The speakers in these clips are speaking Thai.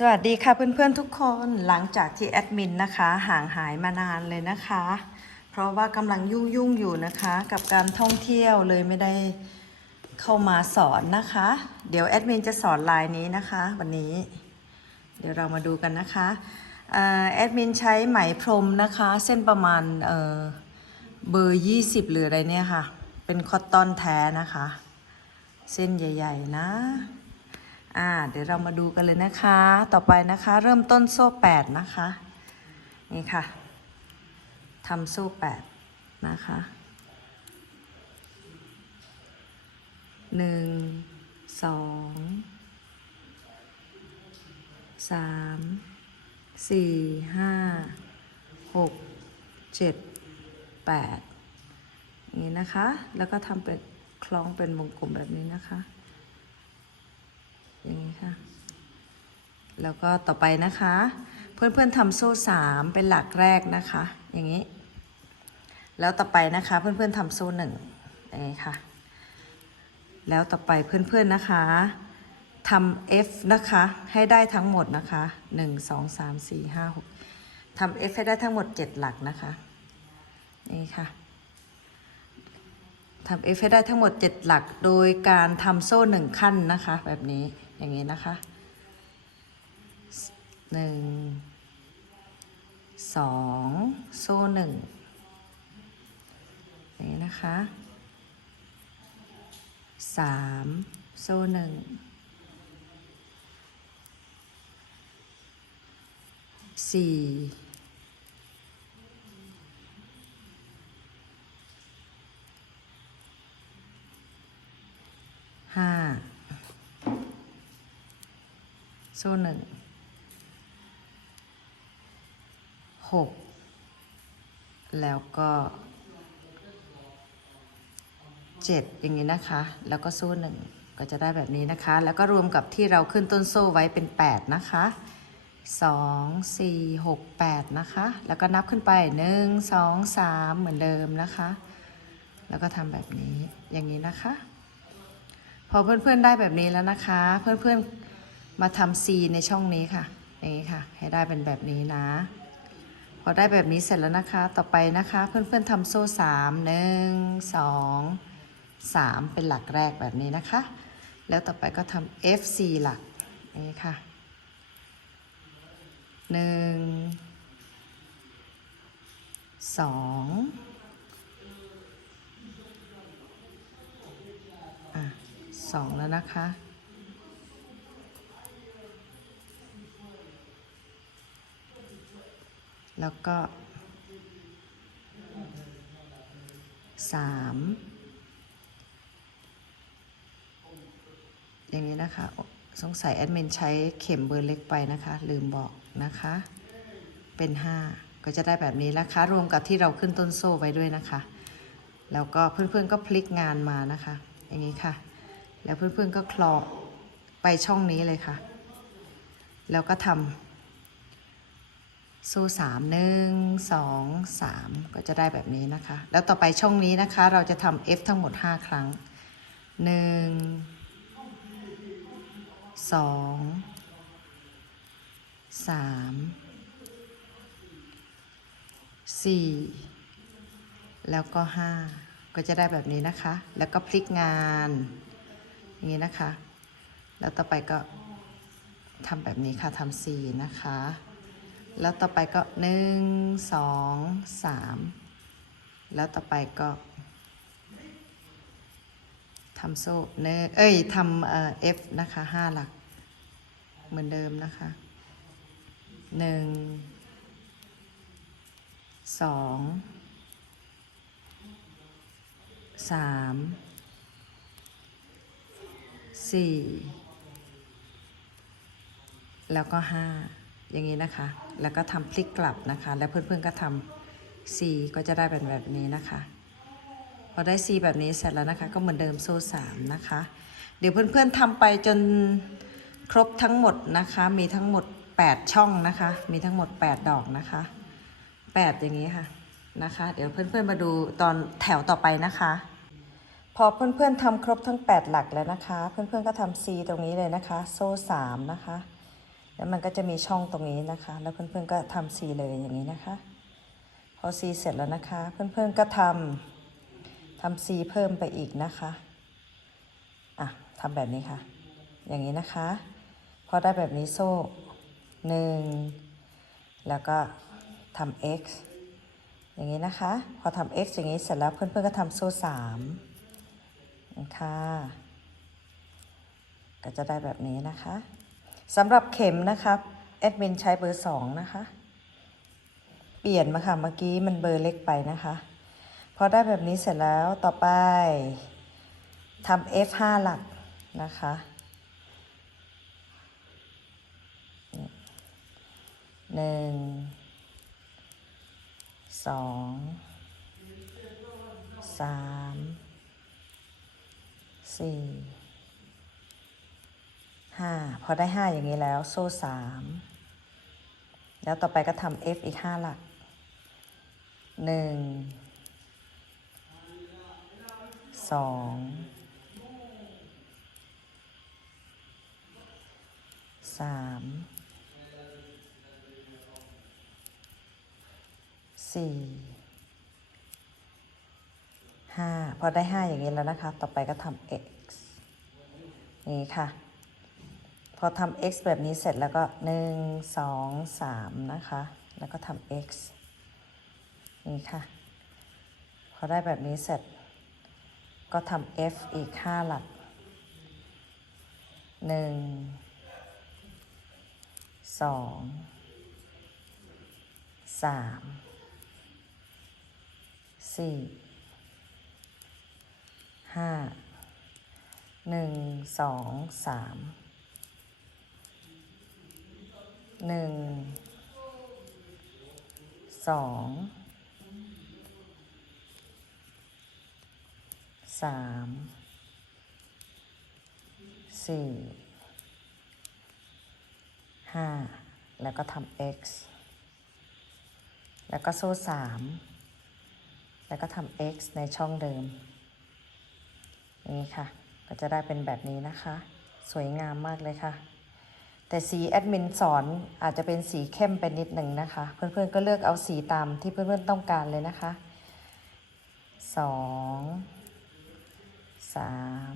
สวัสดีค่ะเพื่อนๆทุกคนหลังจากที่แอดมินนะคะ ห่างหายมานานเลยนะคะ เพราะว่ากำลังยุ่งๆอยู่นะคะ กับการท่องเที่ยวเลยไม่ได้เข้ามาสอนนะคะ เดี๋ยวแอดมินจะสอนลายนี้นะคะ วันนี้ เดี๋ยวเรามาดูกันนะคะแอดมินใช้ไหมพรมนะคะ เส้นประมาณเอ่อเบอร์ 20 หรืออะไรเนี่ยค่ะ เป็นคอตตอนแท้นะคะ เส้นใหญ่ ๆ นะ อ่า เดี๋ยวเรามาดูกันเลยนะคะ ต่อไปนะคะ เริ่มต้นโซ่แปดนะคะ นี่ค่ะทำโซ่แปดนะคะหนึ่งสองสามสี่ห้าหกเจ็ดแปดอย่างนี้นะคะ แล้วก็ทำเป็นคล้องเป็นวงกลมแบบนี้นะคะ อย่างนี้ค่ะ แล้วก็ต่อไปนะคะ เพื่อนๆทำโซ่สามเป็นหลักแรกนะคะ อย่างนี้ แล้วต่อไปนะคะ เพื่อนๆทำโซ่หนึ่งอย่างนี้ค่ะ แล้วต่อไปเพื่อนๆนะคะทำ F นะคะ ให้ได้ทั้งหมดนะคะหนึ่งสองสามสี่ห้าหกทำ F ให้ได้ทั้งหมดเจ็ดหลักนะคะ นี่ค่ะทำ F ให้ได้ทั้งหมด 7 หลัก โดยการทำโซ่หนึ่งขั้นนะคะ แบบนี้ อย่างนี้นะคะหนึ่งสองโซ่หนึ่งอย่างนี้นะคะสามโซ่หนึ่งสี่ห้า โซ่หนึ่งหกแล้วก็เจ็ดอย่างนี้นะคะ แล้วก็โซ่หนึ่งก็จะได้แบบนี้นะคะ แล้วก็รวมกับที่เราขึ้นต้นโซ่ไว้เป็นแปดนะคะสองสี่หกแปดนะคะ แล้วก็นับขึ้นไปหนึ่งสองสามเหมือนเดิมนะคะ แล้วก็ทำแบบนี้อย่างนี้นะคะ พอเพื่อนๆได้แบบนี้แล้วนะคะ เพื่อนๆ มาทำ C ในช่องนี้ค่ะ อย่างนี้ค่ะ ให้ได้เป็นแบบนี้นะ พอได้แบบนี้เสร็จแล้วนะคะ ต่อไปนะคะ เพื่อนๆทำโซ่สามหนึ่งสองสามเป็นหลักแรกแบบนี้นะคะ แล้วต่อไปก็ทำ F C หลักอย่างนี้ค่ะหนึ่งสองอะสองแล้วนะคะ แล้วก็สามอย่างนี้นะคะ สงสัยแอดมินใช้เข็มเบอร์เล็กไปนะคะ ลืมบอกนะคะ เป็นห้าก็จะได้แบบนี้นะคะ รวมกับที่เราขึ้นต้นโซ่ไว้ด้วยนะคะ แล้วก็เพื่อนๆก็พลิกงานมานะคะ อย่างนี้ค่ะ แล้วเพื่อนๆก็คลอกไปช่องนี้เลยค่ะ แล้วก็ทำ ซ่สามหนึ่งสองสามก็จะได้แบบนี้นะคะ แล้วต่อไปช่องนี้นะคะ เราจะทำ F ทั้งหมด 5 ครั้งหนึ่งสองสามสี่แล้วก็ห้าก็จะได้แบบนี้นะคะ แล้วก็พลิกงานอย่างนี้นะคะ แล้วต่อไปก็ทำแบบนี้ค่ะทำสี่นะคะ แล้วต่อไปก็หนึ่งสองสามแล้วต่อไปก็ทำโซ่เนเอ้ยทำเอ่อ F นะคะห้าหลัก เหมือนเดิมนะคะหนึ่งสองสามสี่แล้วก็ห้า อย่างนี้นะคะ แล้วก็ทำพลิกกลับนะคะ แล้วเพื่อนๆก็ทำ C ก็จะได้เป็นแบบนี้นะคะ พอได้ C แบบนี้เสร็จแล้วนะคะ ก็เหมือนเดิมโซ่สามนะคะ เดี๋ยวเพื่อนๆทำไปจนครบทั้งหมดนะคะ มีทั้งหมด 8 ช่องนะคะ มีทั้งหมด 8 ดอกนะคะ 8 อย่างนี้ค่ะนะคะ เดี๋ยวเพื่อนๆมาดูตอนแถวต่อไปนะคะ พอเพื่อนๆทำครบทั้ง 8 หลักแล้วนะคะ เพื่อนๆก็ทำ C ตรงนี้เลยนะคะ โซ่3นะคะ แล้วมันก็จะมีช่องตรงนี้นะคะ แล้วเพื่อนๆก็ทำซีเลยอย่างนี้นะคะ พอซีเสร็จแล้วนะคะ เพื่อนๆก็ทำทำซีเพิ่มไปอีกนะคะอะทำแบบนี้ค่ะ อย่างนี้นะคะ พอได้แบบนี้โซ่หนึ่งแล้วก็ทำ x อย่างนี้นะคะ พอทำ x อย่างนี้เสร็จแล้วเพื่อนๆก็ทำโซ่สามนะคะก็จะได้แบบนี้นะคะ สำหรับเข็มนะครับแอดมินใช้เบอร์สองนะคะ เปลี่ยนมาค่ะเมื่อกี้มันเบอร์เล็กไปนะคะพอได้แบบนี้เสร็จแล้วต่อไปทำ f 5 หลักนะคะหนึ่งสองสามสี่ ห้าพอได้ห้าอย่างนี้แล้วโซ่สามแล้วต่อไปก็ทำ F อีกห้าหลักหนึ่งสองสามสี่ห้าพอได้ห้าอย่างนี้แล้วนะคะ ต่อไปก็ทำ x นี่ค่ะ พอทำ x แบบนี้เสร็จแล้วก็หนึ่งสองสามนะคะ แล้วก็ทำ x นี่ค่ะ พอได้แบบนี้เสร็จ ก็ทำ f อีกห้าหลักหนึ่งสองสามสี่ห้าหนึ่งสองสาม หนึ่งสองสามสี่ห้าแล้วก็ทำ x แล้วก็โซ่สามแล้วก็ทำ x ในช่องเดิมนี่ค่ะ ก็จะได้เป็นแบบนี้นะคะ สวยงามมากเลยค่ะ แต่สีแอดมินสอนอาจจะเป็นสีเข้มไปนิดหนึ่งนะคะ เพื่อนๆก็เลือกเอาสีตามที่เพื่อนๆต้องการเลยนะคะสองสาม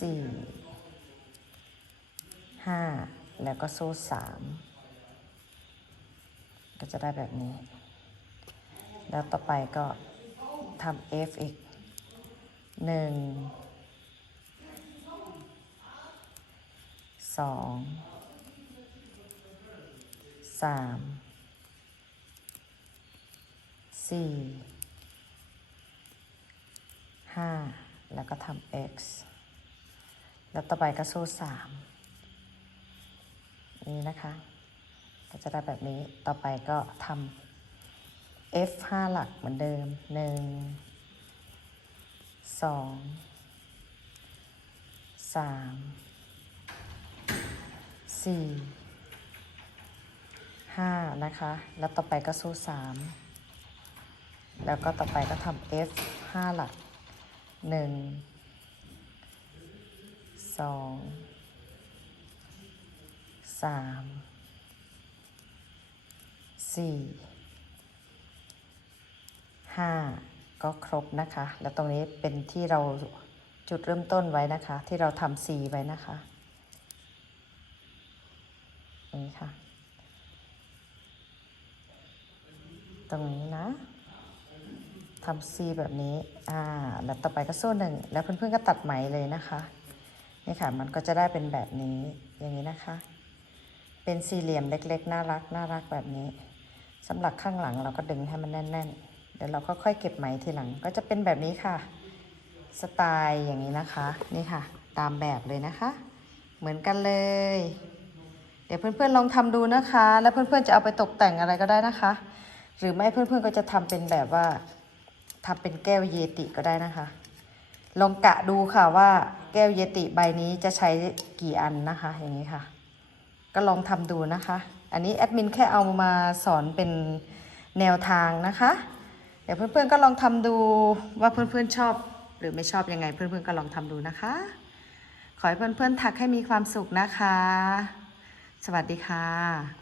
สี่ห้าแล้วก็โซ่สามก็จะได้แบบนี้ แล้วต่อไปก็ทำ F อีกหนึ่ง สองสามสี่ห้าแล้วก็ทำ x แล้วต่อไปก็โซ่สามนี่นะคะก็จะได้แบบนี้ต่อไปก็ทำ f ห้าหลักเหมือนเดิมหนึ่งสองสาม สี่ห้านะคะ แล้วต่อไปก็สู้สามแล้วก็ต่อไปก็ทำ F ห้าหลักหนึ่งสองสามสี่ห้าก็ครบนะคะ แล้วตรงนี้เป็นที่เราจุดเริ่มต้นไว้นะคะ ที่เราทำ C ไว้นะคะ นี่ค่ะ ต รงนี้นะทำซีแบบนี้ อ่า แล้วต่อไปก็โซ่หนึ่ง แล้วเพื่อนๆก็ตัดไหมเลยนะคะ นี่ค่ะ มันก็จะได้เป็นแบบนี้ อย่างนี้นะคะ เป็นสี่เหลี่ยมเล็กๆ น่ารัก น่ารักแบบนี้สำหรับข้างหลังเราก็ดึงให้มันแน่นๆ เดี๋ยวเราก็ค่อยเก็บไหมทีหลัง ก็จะเป็นแบบนี้ค่ะ สไตล์อย่างนี้นะคะ นี่ค่ะ ตามแบบเลยนะคะ เหมือนกันเลย เดี๋ยวเพื่อนๆลองทำดูนะคะ แล้วเพื่อนๆจะเอาไปตกแต่งอะไรก็ได้นะคะ หรือไม่เพื่อนๆก็จะทำเป็นแบบว่าทำเป็นแก้วเยติก็ได้นะคะ ลองกะดูค่ะว่าแก้วเยติใบนี้จะใช้กี่อันนะคะอย่างนี้ค่ะ ก็ลองทำดูนะคะ อันนี้แอดมินแค่เอามาสอนเป็นแนวทางนะคะ เดี๋ยวเพื่อนๆก็ลองทำดูว่าเพื่อนๆชอบ หรือไม่ชอบยังไง เพื่อนๆก็ลองทำดูนะคะ ขอให้เพื่อนๆทักให้มีความสุขนะคะ สวัสดีค่ะ